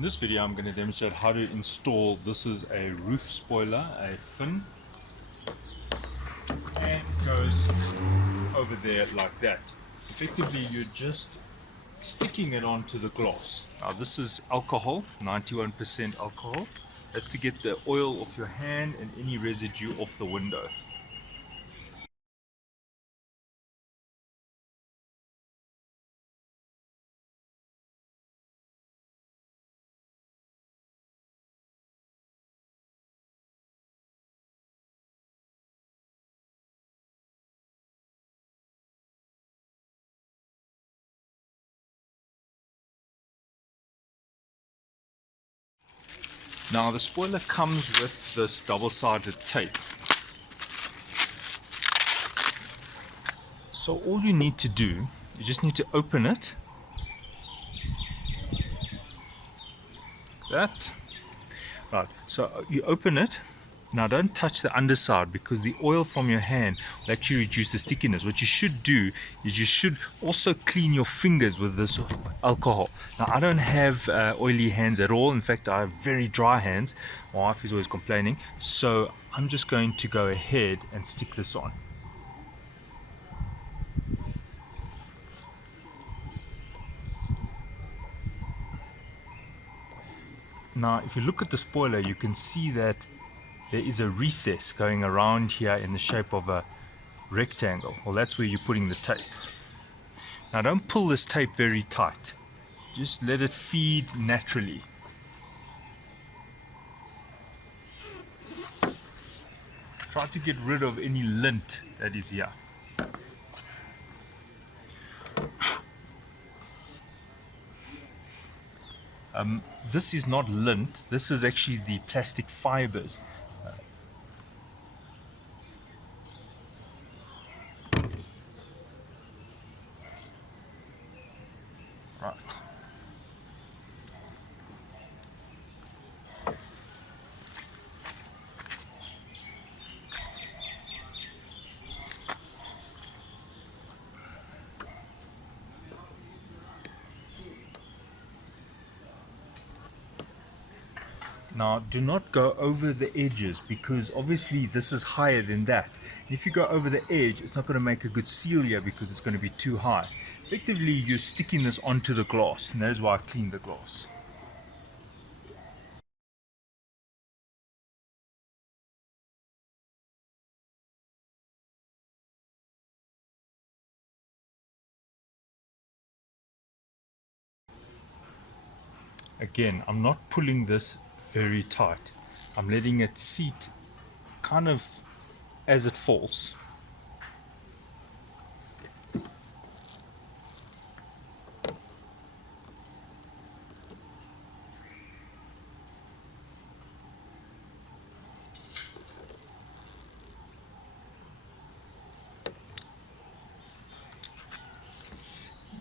In this video I'm going to demonstrate how to install, this is a roof spoiler, a fin, and it goes over there like that. Effectively you're just sticking it onto the glass. Now this is alcohol, 91% alcohol. That's to get the oil off your hand and any residue off the window. Now the spoiler comes with this double-sided tape. So all you need to do, you just need to open it. That. Right, so you open it. Now don't touch the underside because the oil from your hand will actually reduce the stickiness. What you should do is you should also clean your fingers with this alcohol. Now I don't have oily hands at all. In fact, I have very dry hands. My wife is always complaining. So I'm just going to go ahead and stick this on. Now if you look at the spoiler, you can see that there is a recess going around here in the shape of a rectangle. Well, that's where you're putting the tape. Now don't pull this tape very tight. Just let it feed naturally. Try to get rid of any lint that is here. This is not lint, this is actually the plastic fibers. Right. Now do not go over the edges because obviously this is higher than that. If you go over the edge, it's not going to make a good seal here because it's going to be too high. Effectively you're sticking this onto the glass, and that is why I cleaned the glass. Again, I'm not pulling this very tight. I'm letting it seat kind of as it falls.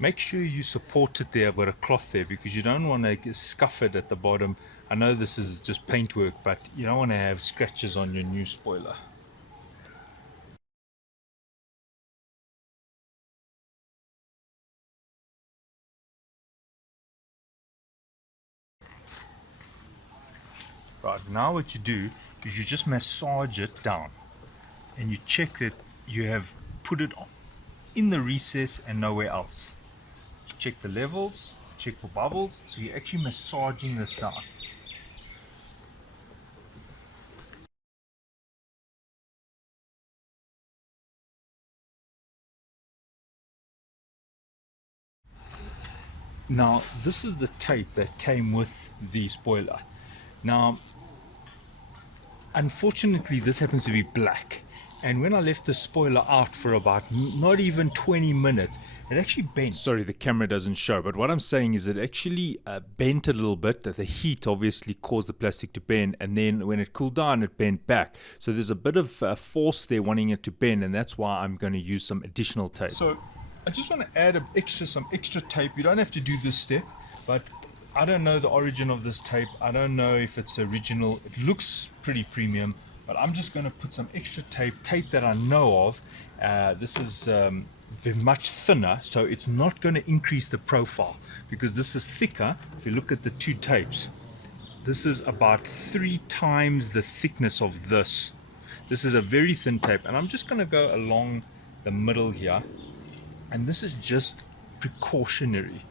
Make sure you support it there. I've got a cloth there because you don't want to scuff it at the bottom. I know this is just paintwork, but you don't want to have scratches on your new spoiler. Right, now what you do is you just massage it down and you check that you have put it in the recess and nowhere else. Check the levels, check for bubbles, so you're actually massaging this down. Now this is the tape that came with the spoiler. Now unfortunately this happens to be black, and when I left the spoiler out for about not even 20 minutes, it actually bent. Sorry, the camera doesn't show, but what I'm saying is it actually bent a little bit. That the heat obviously caused the plastic to bend, and then when it cooled down it bent back. So there's a bit of force there wanting it to bend, and that's why I'm going to use some additional tape. So I just want to add some extra tape. You don't have to do this step, but I don't know the origin of this tape. I don't know if it's original. It looks pretty premium, but I'm just going to put some extra tape that I know of. This is they're much thinner, so it's not going to increase the profile because this is thicker. If you look at the two tapes, this is about 3 times the thickness of this. This is a very thin tape, and I'm just going to go along the middle here, and this is just precautionary.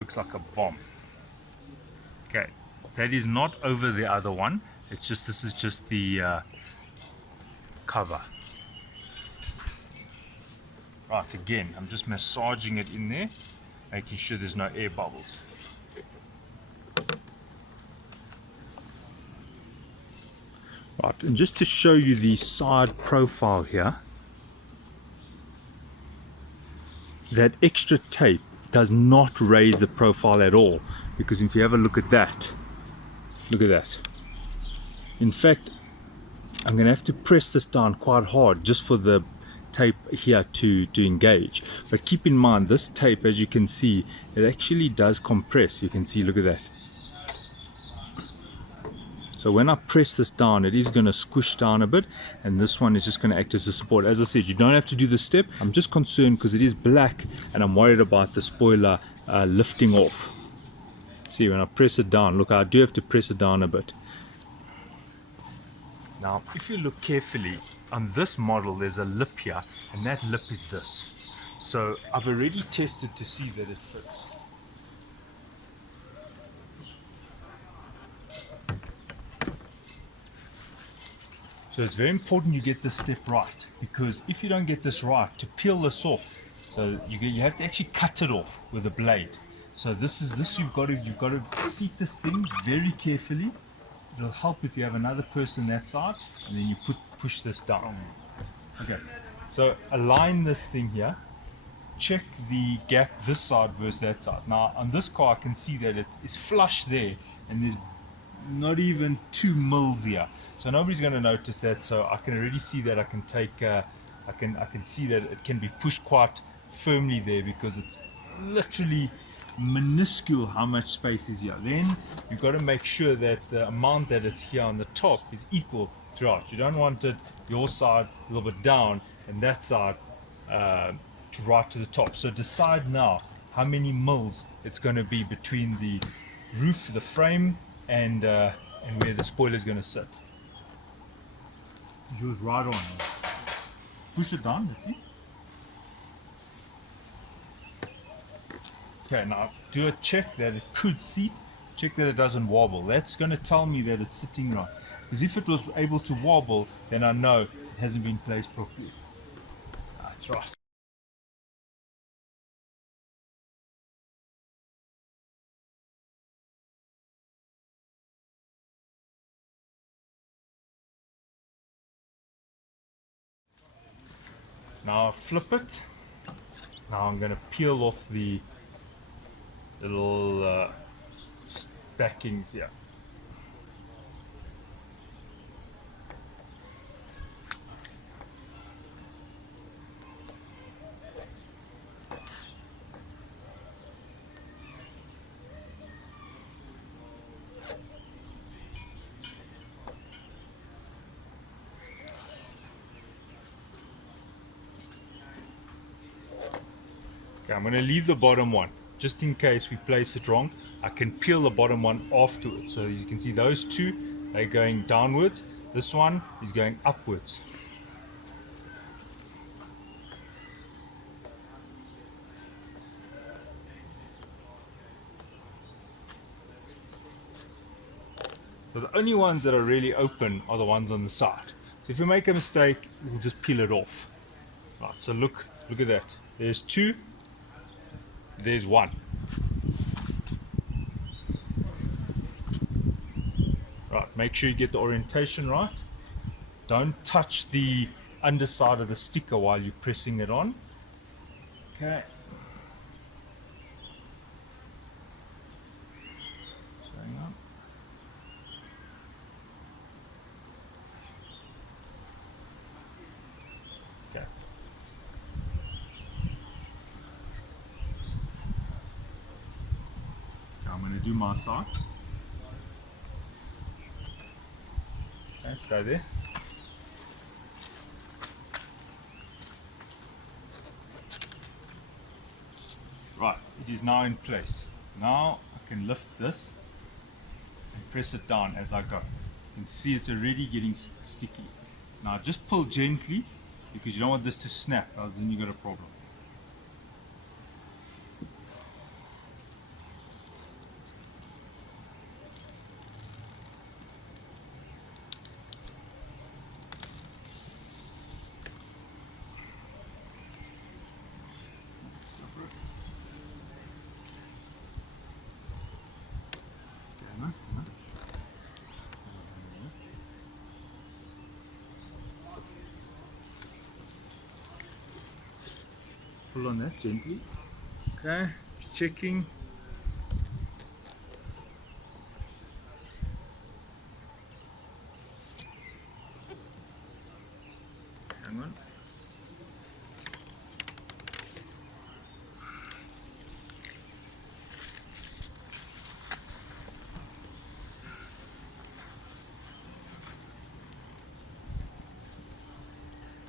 Looks like a bomb. Okay, that is not over the other one. It's just, this is just the cover. Right, again, I'm just massaging it in there, making sure there's no air bubbles. Right, and just to show you the side profile here, that extra tape does not raise the profile at all, because if you have a look at that, look at that. In fact, I'm going to have to press this down quite hard just for the tape here to engage. But keep in mind, this tape, as you can see, it actually does compress. You can see, look at that. So when I press this down, it is going to squish down a bit, and this one is just going to act as a support. As I said, you don't have to do the step. I'm just concerned because it is black, and I'm worried about the spoiler lifting off. See, when I press it down, look, I do have to press it down a bit. Now, if you look carefully, on this model, there's a lip here, and that lip is this. So I've already tested to see that it fits. So it's very important you get this step right, because if you don't get this right, to peel this off, so you have to actually cut it off with a blade. So this you've got to seat this thing very carefully. It'll help if you have another person that side, and then you push this down. Okay, so align this thing here. Check the gap this side versus that side. Now on this car, I can see that it is flush there, and there's not even 2 mils here. So nobody's going to notice that. So I can already see that I can take, I can see that it can be pushed quite firmly there, because it's literally minuscule how much space is here. Then you've got to make sure that the amount that it's here on the top is equal throughout. You don't want it your side a little bit down and that side to right to the top. So decide now how many mils it's going to be between the roof, the frame, and where the spoiler is going to sit. Yours right on. Push it down, let's see. Okay, now do a check that it could seat. Check that it doesn't wobble. That's going to tell me that it's sitting right. Because if it was able to wobble, then I know it hasn't been placed properly. That's right. Now flip it. Now I'm going to peel off the little stackings here. Okay, I'm going to leave the bottom one just in case we place it wrong. I can peel the bottom one afterwards. So you can see those two, they're going downwards. This one is going upwards. So the only ones that are really open are the ones on the side. So if you make a mistake, we'll just peel it off. Right, so look at that. There's 2, there's 1. Right, make sure you get the orientation right. Don't touch the underside of the sticker while you're pressing it on. Okay. Showing up. Okay. Now I'm going to do my side. Let's go there. Right, it is now in place. Now I can lift this and press it down as I go. You can see it's already getting sticky. Now just pull gently because you don't want this to snap, else then you got a problem. Pull on that gently. Okay, checking. Hang on.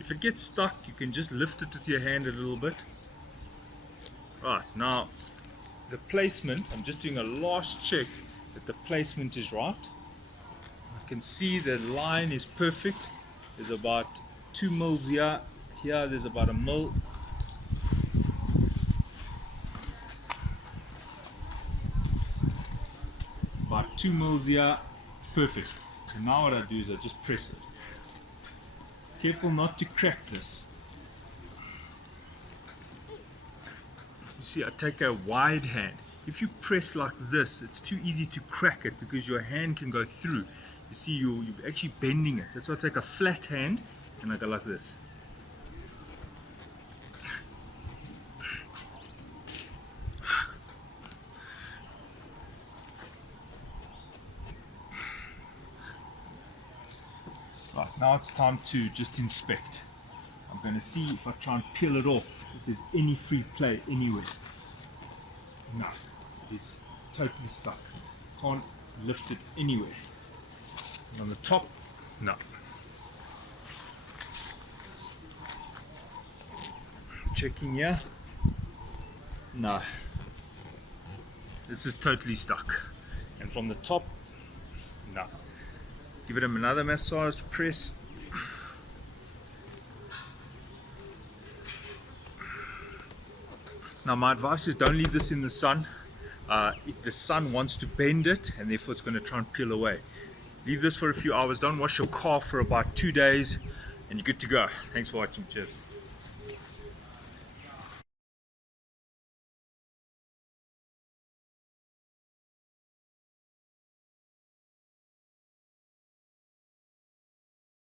If it gets stuck, you can just lift it with your hand a little bit. Right, now the placement, I'm just doing a last check that the placement is right. I can see the line is perfect. There's about 2 mils here. Here there's about a mil. About 2 mils here. It's perfect. So now what I do is I just press it. Careful not to crack this. You see, I take a wide hand. If you press like this, it's too easy to crack it because your hand can go through. You see, you're actually bending it. That's why I take a flat hand and I go like this. Right, now it's time to just inspect. I'm going to see if I try and peel it off, if there's any free play anywhere. No, it is totally stuck. Can't lift it anywhere. And on the top, no. Checking here. No. This is totally stuck. And from the top, no. Give it another massage, press. Now my advice is don't leave this in the sun. If the sun wants to bend it and therefore it's going to try and peel away. Leave this for a few hours. Don't wash your car for about 2 days and you're good to go. Thanks for watching. Cheers.